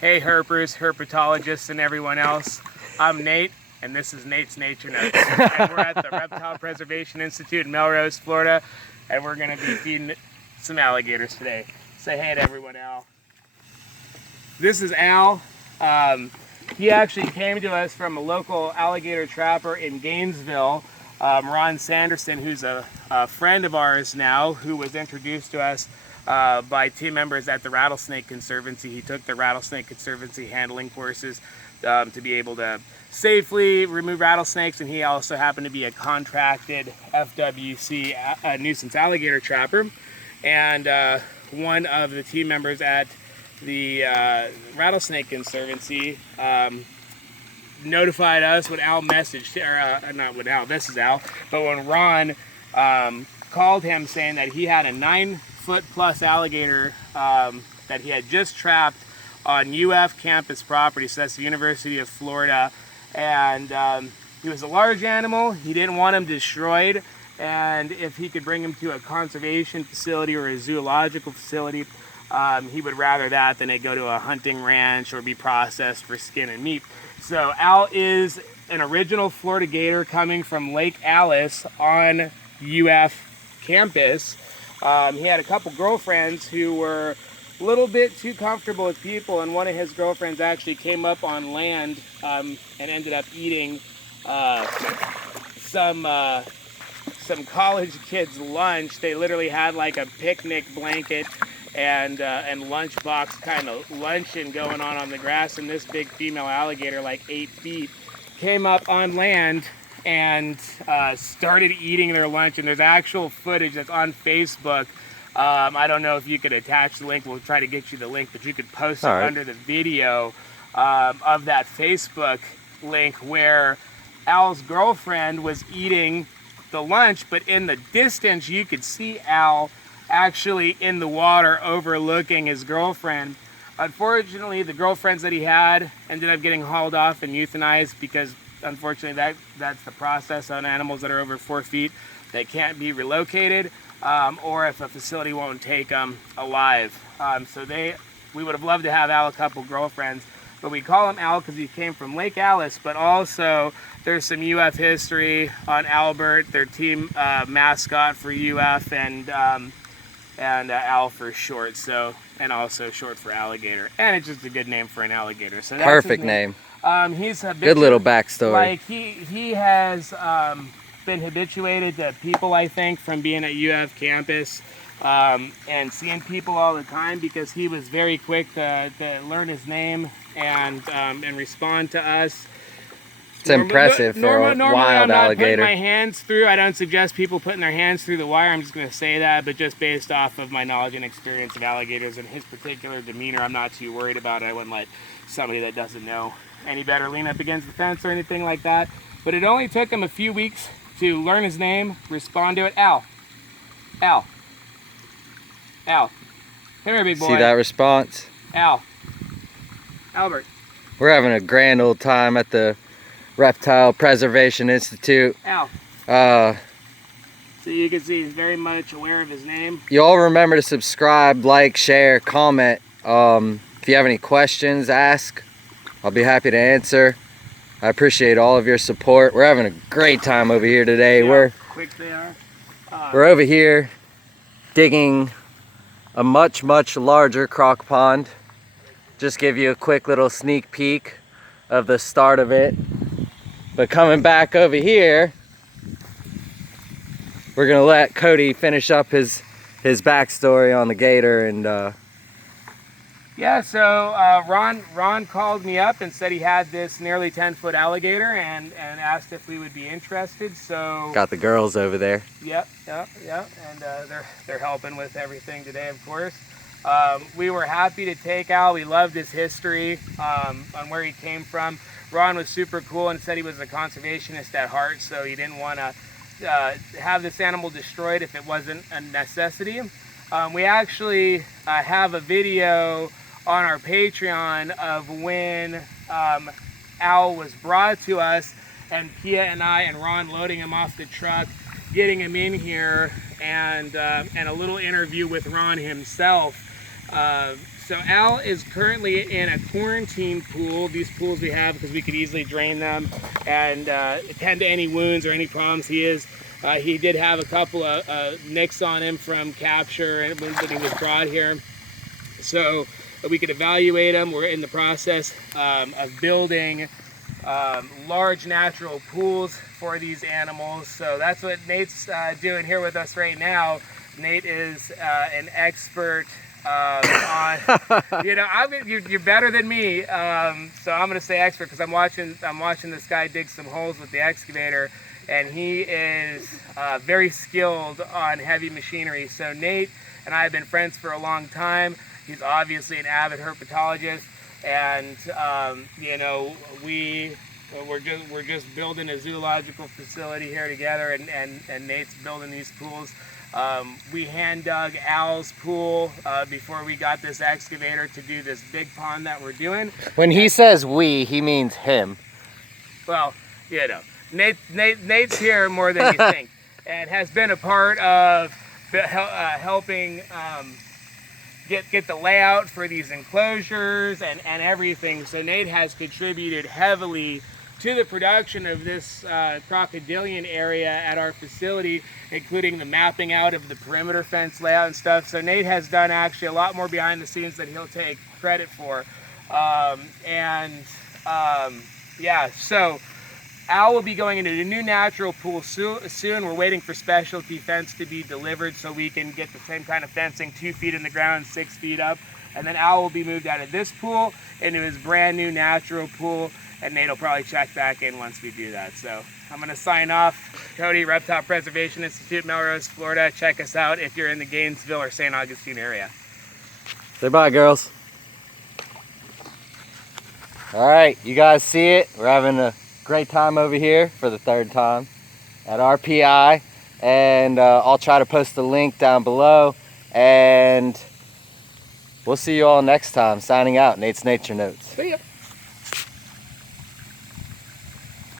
Hey herpers, herpetologists, and everyone else. I'm Nate, and this is Nate's Nature Notes. And we're at the Reptile Preservation Institute in Melrose, Florida, and we're going to be feeding some alligators today. Say hey to everyone, Al. This is Al. He actually came to us from a local alligator trapper in Gainesville, Ron Sanderson, who's a friend of ours now, who was introduced to us by team members at the Rattlesnake Conservancy. He took the Rattlesnake Conservancy handling courses to be able to safely remove rattlesnakes, and he also happened to be a contracted FWC nuisance alligator trapper. And one of the team members at the Rattlesnake Conservancy notified us when Al messaged, or not when Al, this is Al, but when Ron called him saying that he had a 9-foot-plus alligator that he had just trapped on UF campus property, so that's the University of Florida, and he was a large animal. He didn't want him destroyed, and if he could bring him to a conservation facility or a zoological facility, he would rather that than it go to a hunting ranch or be processed for skin and meat. So Al is an original Florida gator coming from Lake Alice on UF campus. He had a couple girlfriends who were a little bit too comfortable with people, and one of his girlfriends actually came up on land and ended up eating some college kids' lunch. They literally had like a picnic blanket and lunchbox kind of luncheon going on the grass, and this big female alligator, like 8 feet, came up on land and started eating their lunch. And there's actual footage that's on Facebook. I don't know if you could attach the link. We'll try to get you the link, but you could post it under the video of that Facebook link where Al's girlfriend was eating the lunch, but in the distance you could see Al actually in the water overlooking his girlfriend. Unfortunately, the girlfriends that he had ended up getting hauled off and euthanized because unfortunately that's the process on animals that are over 4 feet. They can't be relocated, or if a facility won't take them alive. So we would have loved to have Al a couple girlfriends, but we call him Al because he came from Lake Alice, but also there's some UF history on Albert, their team mascot for UF, and Al for short, so, and also short for alligator, and it's just a good name for an alligator. So that's perfect name. He's a good little backstory. Like he has been habituated to people, I think, from being at UF campus and seeing people all the time, because he was very quick to learn his name and respond to us. It's impressive for a wild alligator. My hands through. I don't suggest people putting their hands through the wire. I'm just going to say that, but just based off of my knowledge and experience of alligators and his particular demeanor, I'm not too worried about it. I wouldn't let somebody that doesn't know any better lean up against the fence or anything like that. But it only took him a few weeks to learn his name, respond to it. Al. Al. Al. Come here, big boy. See that response? Al. Albert. We're having a grand old time at the Reptile Preservation Institute. Al. So you can see he's very much aware of his name. You all remember to subscribe, like, share, comment. If you have any questions, ask. I'll be happy to answer. I appreciate all of your support. We're having a great time over here today. How quick they are. We're over here digging a much larger croc pond. Just give you a quick little sneak peek of the start of it. But coming back over here, we're gonna let Cody finish up his backstory on the gator. And yeah, so Ron called me up and said he had this nearly 10-foot alligator and asked if we would be interested. So got the girls over there. Yep, and they're helping with everything today, of course. We were happy to take Al. We loved his history on where he came from. Ron was super cool and said he was a conservationist at heart, so he didn't want to have this animal destroyed if it wasn't a necessity. We actually have a video on our Patreon of when Al was brought to us, and Pia and I and Ron loading him off the truck, getting him in here, and a little interview with Ron himself. So Al is currently in a quarantine pool. These pools we have because we could easily drain them and attend to any wounds or any problems he did have a couple of nicks on him from capture and when he was brought here. So we could evaluate him. We're in the process of building large natural pools for these animals. So that's what Nate's doing here with us right now. Nate is an expert on, you know, you're better than me. So I'm gonna say expert because I'm watching this guy dig some holes with the excavator, and he is very skilled on heavy machinery. So Nate and I have been friends for a long time. He's obviously an avid herpetologist, and you know, we're just building a zoological facility here together, and Nate's building these pools. We hand dug Al's pool before we got this excavator to do this big pond that we're doing. When he says we, he means him. Well, you know, Nate's here more than you think, and has been a part of helping get the layout for these enclosures and everything. So Nate has contributed heavily to the production of this crocodilian area at our facility, including the mapping out of the perimeter fence layout and stuff. So Nate has done actually a lot more behind the scenes that he'll take credit for. Yeah, so Al will be going into a new natural pool soon. We're waiting for specialty fence to be delivered so we can get the same kind of fencing, 2 feet in the ground, 6 feet up. And then Al will be moved out of this pool into his brand new natural pool, and Nate will probably check back in once we do that. So I'm gonna sign off. Cody, Reptile Preservation Institute, Melrose, Florida. Check us out if you're in the Gainesville or St. Augustine area. Say bye, girls. All right, you guys see it? We're having a great time over here for the 3rd time at RPI, and I'll try to post the link down below, and we'll see you all next time. Signing out, Nate's Nature Notes. See ya.